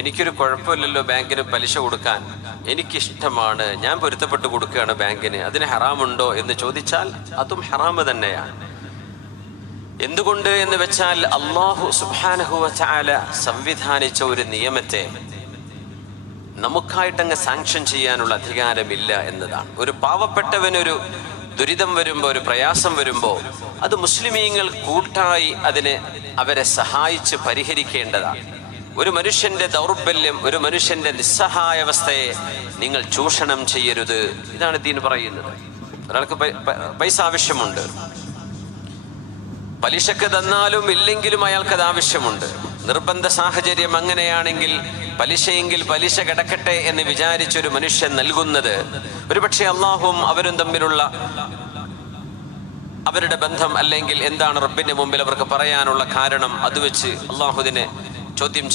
എനിക്കൊരു കുഴപ്പമില്ലല്ലോ ബാങ്കിന് പലിശ കൊടുക്കാൻ, എനിക്കിഷ്ടമാണ്, ഞാൻ പൊരുത്തപ്പെട്ട് കൊടുക്കുകയാണ് ബാങ്കിന്, അതിന് ഹറാമുണ്ടോ എന്ന് ചോദിച്ചാൽ അതും ഹറാമ് തന്നെയാണ്. എന്തുകൊണ്ട് എന്ന് വെച്ചാൽ അല്ലാഹു സുബ്ഹാനഹു വ തആല സംവിധാനിച്ച ഒരു നിയമത്തെ നമുക്കായിട്ടങ്ങ് സാങ്ഷൻ ചെയ്യാനുള്ള അധികാരമില്ല എന്നതാണ്. ഒരു പാവപ്പെട്ടവനൊരു ദുരിതം വരുമ്പോൾ, ഒരു പ്രയാസം വരുമ്പോൾ അത് മുസ്ലിമീങ്ങൾ കൂട്ടായി അവരെ സഹായിച്ച് പരിഹരിക്കേണ്ടതാണ്. ഒരു മനുഷ്യന്റെ ദൗർബല്യം, ഒരു മനുഷ്യന്റെ നിസ്സഹായാവസ്ഥയെ നിങ്ങൾ ചൂഷണം ചെയ്യരുത്. ഇതാണ് ദീൻ പറയുന്നത്. ഒരാൾക്ക് പൈസ ആവശ്യമുണ്ട്, പലിശക്ക് തന്നാലും ഇല്ലെങ്കിലും അയാൾക്കത് ആവശ്യമുണ്ട്. നിർബന്ധ സാഹചര്യം അങ്ങനെയാണെങ്കിൽ പലിശയെങ്കിൽ പലിശ കിടക്കട്ടെ എന്ന് വിചാരിച്ചൊരു മനുഷ്യൻ നൽകുന്നത്, ഒരുപക്ഷെ അള്ളാഹുവും അവരും തമ്മിലുള്ള അവരുടെ ബന്ധം, അല്ലെങ്കിൽ എന്താണ് റബ്ബിന്റെ മുമ്പിൽ അവർക്ക് പറയാനുള്ള കാരണം, അത് വെച്ച് അള്ളാഹുവിനെ ചോദ്യം